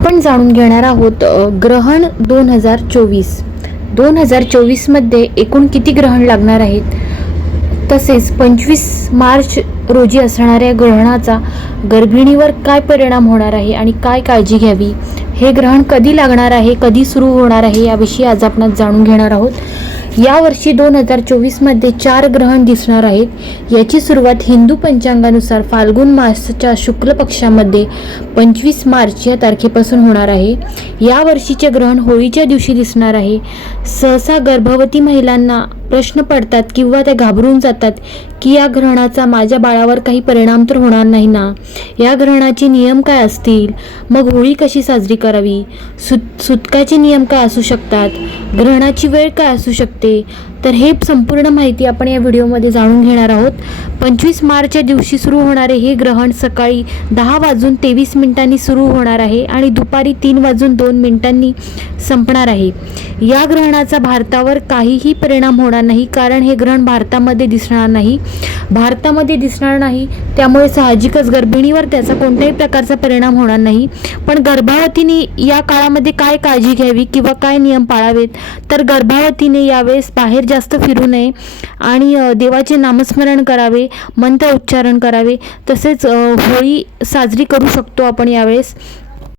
आपण जाणून घेणार आहोत ग्रहण दोन हजार चोवीस. दोन हजार चोवीसमध्ये एकूण किती ग्रहण लागणार आहेत? तसेच पंचवीस मार्च रोजी असणाऱ्या ग्रहणाचा गर्भिणीवर काय परिणाम होणार आहे आणि काय काळजी घ्यावी? हे ग्रहण कधी लागणार आहे कधी सुरू होणार आहे याविषयी आज आपण जाणून घेणार आहोत. यावर्षी दोन हजार चोवीसमध्ये चार ग्रहण दिसणार आहेत. याची सुरुवात हिंदू पंचांगानुसार फाल्गुन मासच्या शुक्ल पक्षामध्ये पंचवीस मार्च या तारखेपासून होणार आहे. या वर्षीचे ग्रहण होळीच्या दिवशी दिसणार आहे. सहसा गर्भवती महिलांना प्रश्न पडतात किंवा त्या घाबरून जातात की या ग्रहणाचा माझ्या बाळावर काही परिणाम तर होणार नाही ना? या ग्रहणाचे नियम काय असतील? मग होळी कशी साजरी करावी? सुत सुतकाचे नियम काय असू शकतात? ग्रहणाची वेळ काय असू शकते? तर हे संपूर्ण माहिती आपण या व्हिडिओमध्ये जाणून घेणार आहोत. पंचवीस मार्चच्या दिवशी सुरू होणारे हे ग्रहण सकाळी दहा वाजून तेवीस मिनिटांनी सुरू होणार आहे आणि दुपारी तीन वाजून दोन दोन मिनिटांनी संपणार आहे. या ग्रहणाचा भारतावर काहीही परिणाम होणार नाही कारण हे ग्रहण भारतामध्ये दिसणार नाही. भारतामध्ये दिसणार नाही त्यामुळे साहजिकच गर्भिणीवर त्याचा कोणत्याही प्रकारचा परिणाम होणार नाही. पण गर्भावतीने या काळामध्ये काय काळजी घ्यावी किंवा काय नियम पाळावेत? तर गर्भावतीने यावेळेस बाहेर जास्त फिरू नये आणि देवाचे नामस्मरण करावे मंत्र उच्चारण करावे तसेच होळी साजरी करू शकतो आपण यावेळेस.